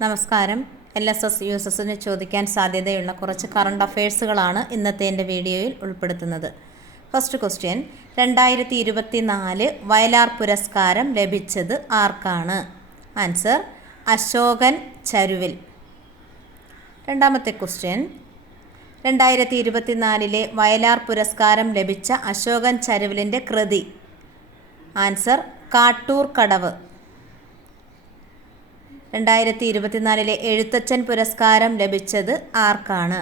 നമസ്കാരം. LSS യൂസസിന് ചോദിക്കാൻ സാധ്യതയുള്ള കുറച്ച് കറണ്ട് അഫയേഴ്സുകളാണ് ഇന്നത്തെ എൻ്റെ വീഡിയോയിൽ ഉൾപ്പെടുത്തുന്നത്. ഫസ്റ്റ് ക്വസ്റ്റ്യൻ, 2024 വയലാർ പുരസ്കാരം ലഭിച്ചത് ആർക്കാണ്? ആൻസർ അശോകൻ ചരുവിൽ. രണ്ടാമത്തെ ക്വസ്റ്റ്യൻ, 2024 വയലാർ പുരസ്കാരം ലഭിച്ച അശോകൻ ചരുവിലിൻ്റെ കൃതി. ആൻസർ കാട്ടൂർ കടവ്. 2024 എഴുത്തച്ഛൻ പുരസ്കാരം ലഭിച്ചത് ആർക്കാണ്?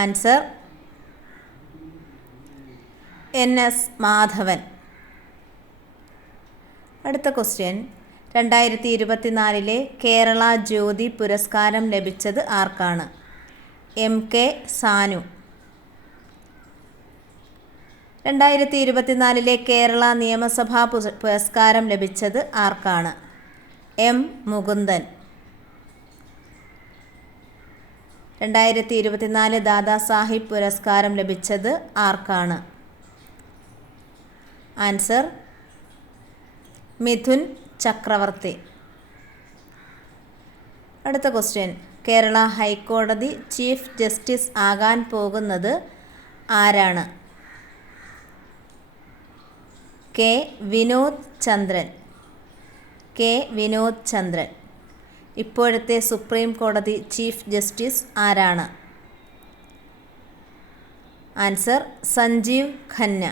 Answer NS Madhavan. അടുത്ത ക്വസ്റ്റ്യൻ, 2024 കേരള ജ്യോതി പുരസ്കാരം ലഭിച്ചത് ആർക്കാണ്? MK സാനു. 2024 കേരള നിയമസഭാ പുരസ്കാരം ലഭിച്ചത് ആർക്കാണ്? M മുകുന്ദൻ. 2024 ദാദാസാഹിബ് പുരസ്കാരം ലഭിച്ചത് ആർക്കാണ്? ആൻസർ മിഥുൻ ചക്രവർത്തി. അടുത്ത ക്വസ്റ്റ്യൻ, കേരള ഹൈക്കോടതി ചീഫ് ജസ്റ്റിസ് ആകാൻ പോകുന്നത് ആരാണ്? K വിനോദ് ചന്ദ്രൻ. ഇപ്പോഴത്തെ സുപ്രീം കോടതി ചീഫ് ജസ്റ്റിസ് ആരാണ്? ആൻസർ സഞ്ജീവ് ഖന്ന.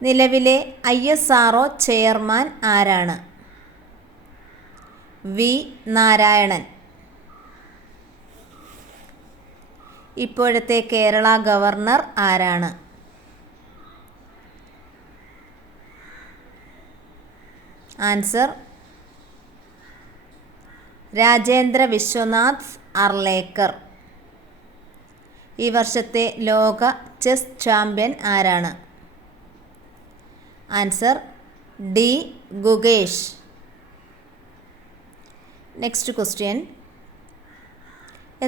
നിലവിലെ ISRO ചെയർമാൻ ആരാണ്? V നാരായണൻ. ഇപ്പോഴത്തെ കേരള ഗവർണർ ആരാണ്? ആൻസർ രാജേന്ദ്ര വിശ്വനാഥ് അർലേക്കർ. ഈ വർഷത്തെ ലോക ചെസ് ചാമ്പ്യൻ ആരാണ്? Answer D Gukesh. Next question,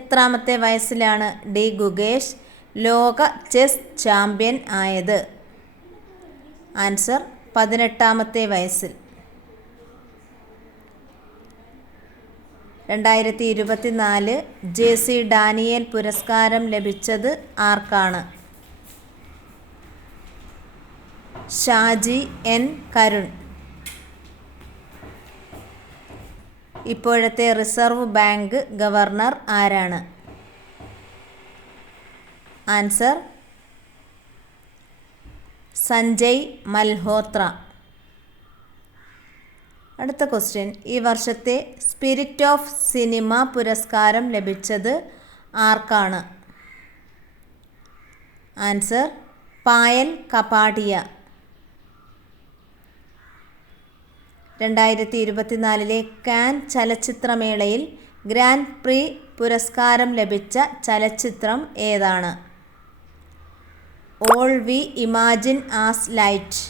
എത്രാമത്തെ വയസ്സിലാണ് D ഗുഗേഷ് ലോക ചെസ് ചാമ്പ്യൻ ആയത്? ആൻസർ 18ാമത്തെ വയസ്സിൽ. 2024 JC ഡാനിയേൽ പുരസ്കാരം ലഭിച്ചത് ആർക്കാണ്? ഷാജി N കരുൺ. ഇപ്പോഴത്തെ റിസർവ് ബാങ്ക് ഗവർണർ ആരാണ്? ആൻസർ സഞ്ജയ് മൽഹോത്ര. അടുത്ത ക്വസ്റ്റ്യൻ, ഈ വർഷത്തെ സ്പിരിറ്റ് ഓഫ് സിനിമ പുരസ്കാരം ലഭിച്ചത് ആർക്കാണ്? ആൻസർ പായൽ കപാഡിയ. 2024 കാൻ ചലച്ചിത്രമേളയിൽ ഗ്രാൻഡ് പ്രീ പുരസ്കാരം ലഭിച്ച ചലച്ചിത്രം ഏതാണ്? All we imagine as light.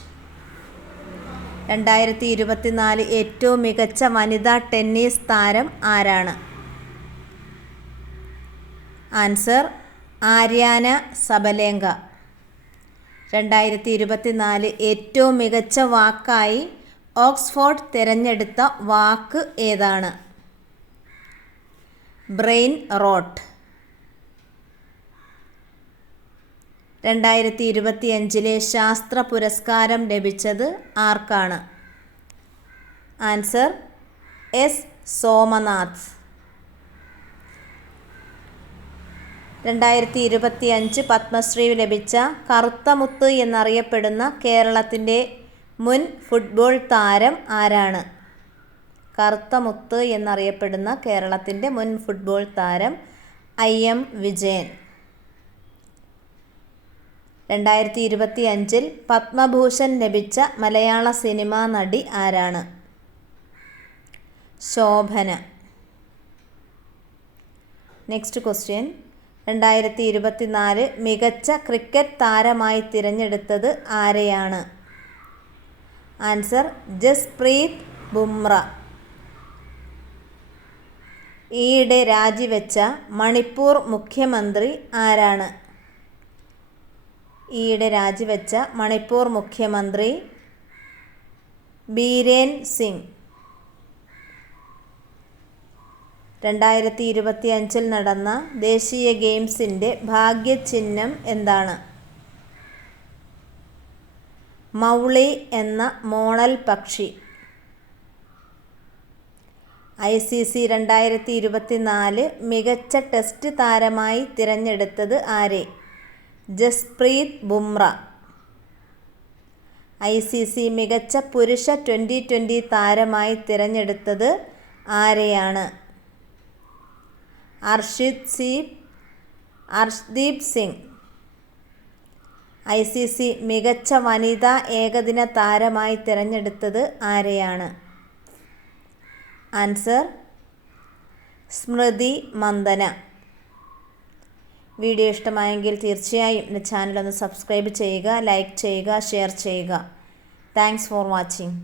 2024 ഏറ്റവും മികച്ച വനിതാ ടെന്നീസ് താരം ആരാണ്? Answer Aryna Sabalenka. 2024 ഏറ്റവും മികച്ച വാക്കായി ഓക്സ്ഫോർഡ് തിരഞ്ഞെടുത്ത വാക്ക് ഏതാണ്? Brain rote. 2025 ശാസ്ത്ര പുരസ്കാരം ലഭിച്ചത് ആർക്കാണ്? Answer S Somnath. 2025 പത്മശ്രീ ലഭിച്ച കറുത്തമുത്ത് എന്നറിയപ്പെടുന്ന കേരളത്തിൻ്റെ മുൻ ഫുട്ബോൾ താരം ആരാണ്? കറുത്തമുത്ത് എന്നറിയപ്പെടുന്ന കേരളത്തിൻ്റെ മുൻ ഫുട്ബോൾ താരം IM വിജയൻ. 2025 പത്മഭൂഷൺ ലഭിച്ച മലയാള സിനിമാ നടി ആരാണ്? ശോഭന. നെക്സ്റ്റ് ക്വസ്റ്റ്യൻ, 2024 മികച്ച ക്രിക്കറ്റ് താരമായി തിരഞ്ഞെടുത്തത് ആരെയാണ്? ആൻസർ ജസ്പ്രീത് ബുംറ. ഈയിടെ രാജിവെച്ച മണിപ്പൂർ മുഖ്യമന്ത്രി ആരാണ്? ഈയിടെ രാജിവെച്ച മണിപ്പൂർ മുഖ്യമന്ത്രി ബീരേൻ സിംഗ്. 2025 നടന്ന ദേശീയ ഗെയിംസിൻ്റെ ഭാഗ്യചിഹ്നം എന്താണ്? മൗളി എന്ന മോണൽ പക്ഷി. ICC 2024 മികച്ച ടെസ്റ്റ് താരമായി തിരഞ്ഞെടുത്തത് ആരെ? ജസ്പ്രീത് ബുംറ. ICC മികച്ച പുരുഷ T20 താരമായി തിരഞ്ഞെടുത്തത് ആരെയാണ്? അർഷ്ദീപ് സിംഗ്. ICC മികച്ച വനിതാ ഏകദിന താരമായി തിരഞ്ഞെടുത്തത് ആരെയാണ്? ആൻസർ സ്മൃതി മന്ദന. വീഡിയോ ഇഷ്ടമായെങ്കിൽ തീർച്ചയായും എൻ്റെ ചാനൽ ഒന്ന് സബ്സ്ക്രൈബ് ചെയ്യുക, ലൈക്ക് ചെയ്യുക, ഷെയർ ചെയ്യുക. Thanks for watching.